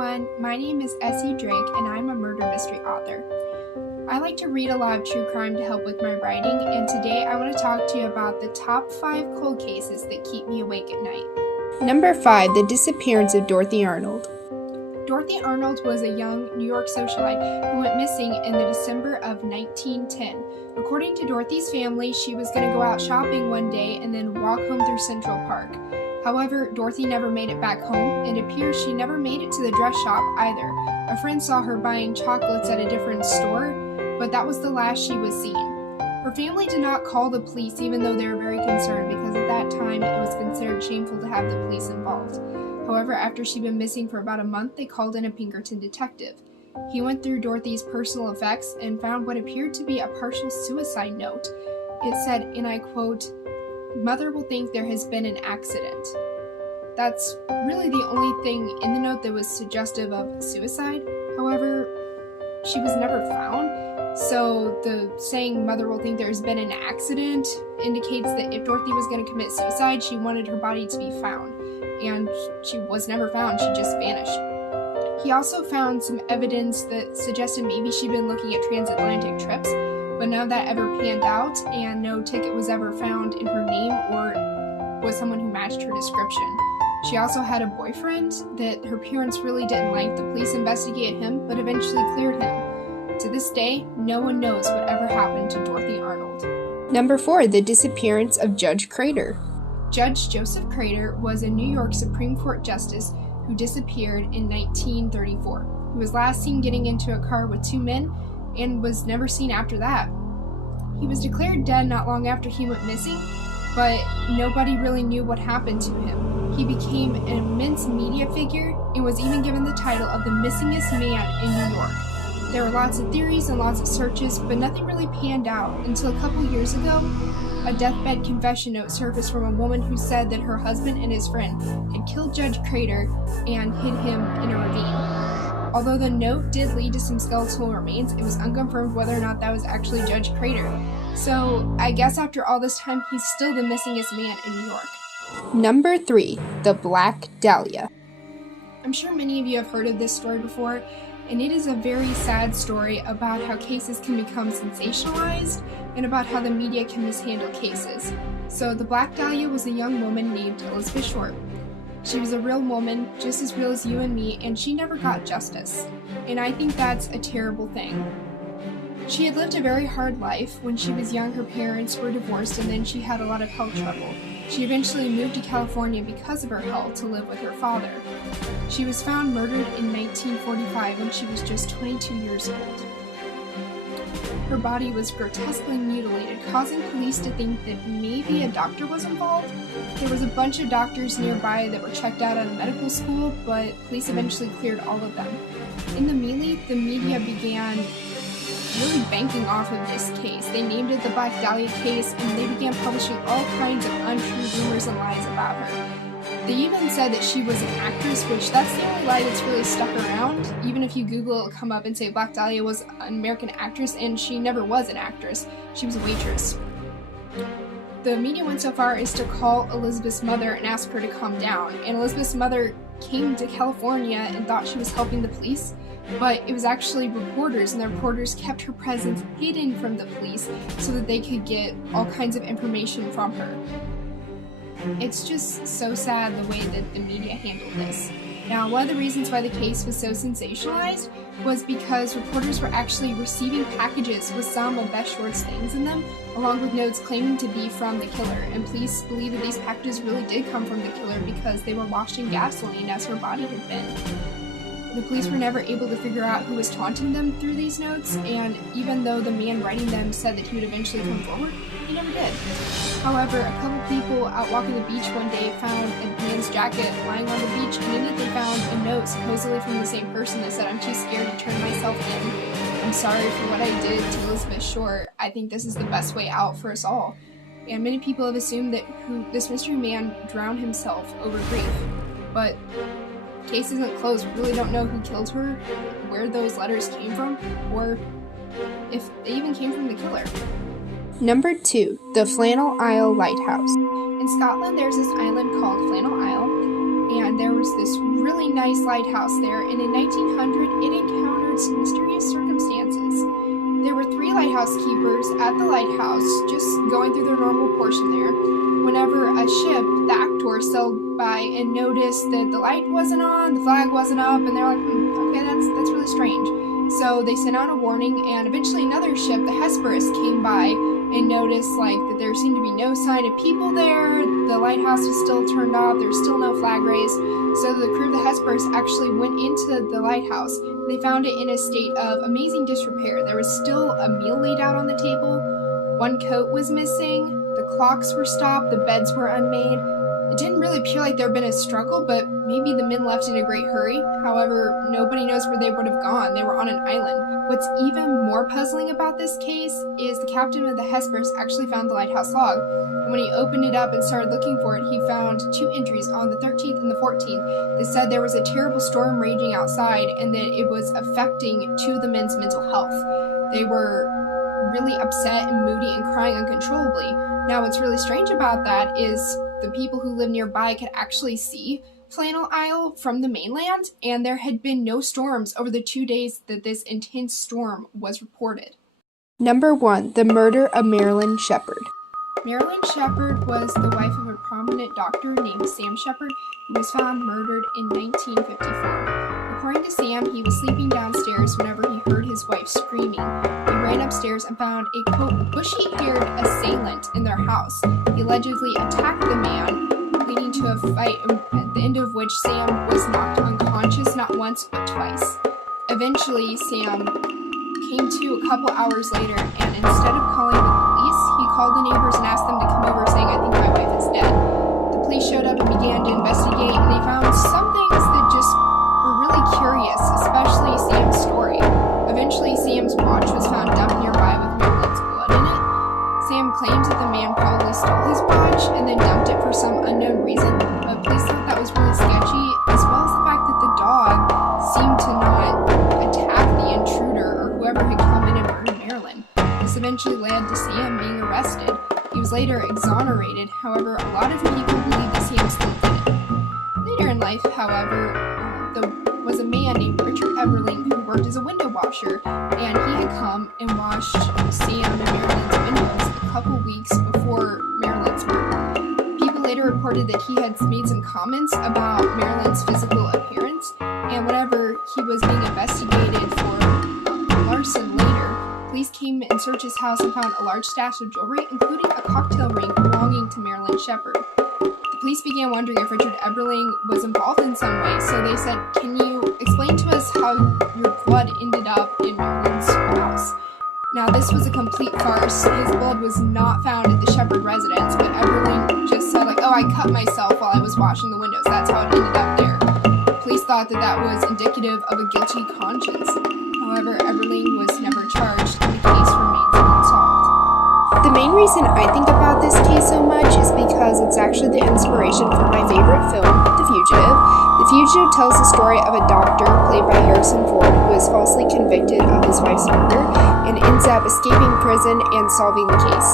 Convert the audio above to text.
everyone, my name is Essie Drake and I'm a murder mystery author. I like to read a lot of true crime to help with my writing, and today I want to talk to you about the top 5 cold cases that keep me awake at night. Number 5. The disappearance of Dorthy Arnold. Dorthy Arnold was a young New York socialite who went missing in the December of 1910. According to Dorothy's family, she was going to go out shopping one day and then walk home through Central Park. However, Dorothy never made it back home. It appears she never made it to the dress shop either. A friend saw her buying chocolates at a different store, but that was the last she was seen. Her family did not call the police even though they were very concerned because at that time it was considered shameful to have the police involved. However, after she'd been missing for about a month, they called in a Pinkerton detective. He went through Dorothy's personal effects and found what appeared to be a partial suicide note. It said, and I quote, "Mother will think there has been an accident." That's really the only thing in the note that was suggestive of suicide. However, she was never found, so the saying "mother will think there's been an accident" indicates that if Dorothy was going to commit suicide, she wanted her body to be found, and she was never found. She just vanished. He also found some evidence that suggested maybe she'd been looking at transatlantic trips, but none of that ever panned out, and no ticket was ever found in her name or was someone who matched her description. She also had a boyfriend that her parents really didn't like. The police investigated him, but eventually cleared him. To this day, no one knows what ever happened to Dorothy Arnold. Number 4. The disappearance of Judge Crater. Judge Joseph Crater was a New York Supreme Court justice who disappeared in 1934. He was last seen getting into a car with 2 men and was never seen after that. He was declared dead not long after he went missing, but nobody really knew what happened to him. He became an immense media figure and was even given the title of the missingest man in New York. There were lots of theories and lots of searches, but nothing really panned out until a couple years ago. A deathbed confession note surfaced from a woman who said that her husband and his friend had killed Judge Crater and hid him in a ravine. Although the note did lead to some skeletal remains, it was unconfirmed whether or not that was actually Judge Crater. So I guess after all this time, he's still the missingest man in New York. Number 3. The Black Dahlia. I'm sure many of you have heard of this story before, and it is a very sad story about how cases can become sensationalized and about how the media can mishandle cases. So the Black Dahlia was a young woman named Elizabeth Short. She was a real woman, just as real as you and me, and she never got justice. And I think that's a terrible thing. She had lived a very hard life. When she was young, her parents were divorced, and then she had a lot of health trouble. She eventually moved to California because of her health to live with her father. She was found murdered in 1945 when she was just 22 years old. Her body was grotesquely mutilated, causing police to think that maybe a doctor was involved. There was a bunch of doctors nearby that were checked out at a medical school, but police eventually cleared all of them. In the melee, the media began really banking off of this case. They named it the Black Dahlia case, and they began publishing all kinds of untrue rumors and lies about her. They even said that she was an actress, which that's the only lie that's really stuck around. Even if you Google, it'll come up and say Black Dahlia was an American actress, and she never was an actress. She was a waitress. The media went so far as to call Elizabeth's mother and ask her to calm down, and Elizabeth's mother came to California and thought she was helping the police, but it was actually reporters, and the reporters kept her presence hidden from the police so that they could get all kinds of information from her. It's just so sad the way that the media handled this. Now, one of the reasons why the case was so sensationalized was because reporters were actually receiving packages with some of Beth Short's things in them, along with notes claiming to be from the killer, and police believe that these packages really did come from the killer because they were washed in gasoline as her body had been. The police were never able to figure out who was taunting them through these notes, and even though the man writing them said that he would eventually come forward, he never did. However, a couple people out walking the beach one day found a man's jacket lying on the beach, and in it they found a note supposedly from the same person that said, "I'm too scared to turn myself in. I'm sorry for what I did to Elizabeth Short. I think this is the best way out for us all." And many people have assumed that this mystery man drowned himself over grief. But case isn't closed. We really don't know who killed her, where those letters came from, or if they even came from the killer. Number 2. The Flannel Isle Lighthouse. In Scotland, there's this island called Flannel Isle, and there was this really nice lighthouse there, and in 1900 it encountered some mysterious circumstances. There were 3 lighthouse keepers at the lighthouse just going through their normal portion there whenever a ship, the Actor, sailed by and noticed that the light wasn't on, the flag wasn't up, and they're like, okay, that's really strange. So they sent out a warning, and eventually another ship, the Hesperus, came by and noticed that there seemed to be no sign of people there. The lighthouse was still turned off. There was still no flag raised. So the crew of the Hesperus actually went into the lighthouse. They found it in a state of amazing disrepair. There was still a meal laid out on the table. 1 coat was missing. The clocks were stopped. The beds were unmade. It didn't really appear like there had been a struggle, but maybe the men left in a great hurry. However, nobody knows where they would have gone. They were on an island. What's even more puzzling about this case is the captain of the Hesperus actually found the lighthouse log. And when he opened it up and started looking for it, he found 2 entries on the 13th and the 14th that said there was a terrible storm raging outside and that it was affecting 2 of the men's mental health. They were really upset and moody and crying uncontrollably. Now, what's really strange about that is the people who live nearby could actually see Flannel Isle from the mainland, and there had been no storms over the 2 days that this intense storm was reported. Number 1. The murder of Marilyn Sheppard. Marilyn Sheppard was the wife of a prominent doctor named Sam Sheppard, who was found murdered in 1954. According to Sam, he was sleeping downstairs whenever he heard his wife screaming. He ran upstairs and found a, quote, bushy-haired assailant in their house. He allegedly attacked the man, leading to a fight at the end of which Sam was knocked unconscious not once but twice. Eventually, Sam came to a couple hours later, and instead of calling the police, he called the neighbors and asked them to come over, saying, I think my wife is dead. The police showed up and began to investigate, and they found some things that just were really curious, especially Sam's story. Eventually, Sam's watch was found dumped nearby with Marilyn's blood in it. Sam claims that the man probably stole his watch and then dumped it for some unknown reason, but police thought that was really sketchy, as well as the fact that the dog seemed to not attack the intruder or whoever had come in and murdered Marilyn. This eventually led to Sam being arrested. He was later exonerated. However, a lot of people believe that Sam still did it. Later in life, however, there was a man named Richard Everling who worked as a window washer, and he had come and washed Sam and Marilyn's windows a couple weeks before Marilyn's murder. People later reported that he had made some comments about Marilyn's physical appearance, and whenever he was being investigated for larceny later, police came and searched his house and found a large stash of jewelry, including a cocktail ring belonging to Marilyn Sheppard. The police began wondering if Richard Eberling was involved in some way, so they said, can you explain to us how your blood ended up in Marilyn's house? Now, this was a complete farce. His blood was not found at the Sheppard residence, but Eberling just said, oh, I cut myself while I was washing the windows. That's how it ended up there. Police thought that that was indicative of a guilty conscience. However, Eberling was never charged, and the case remains unsolved. The main reason I think about this case so much is because it's actually the inspiration for my favorite film, The Fugitive. The Fugitive tells the story of a doctor, played by Harrison Ford, who is falsely convicted of his wife's murder and ends up escaping prison and solving the case.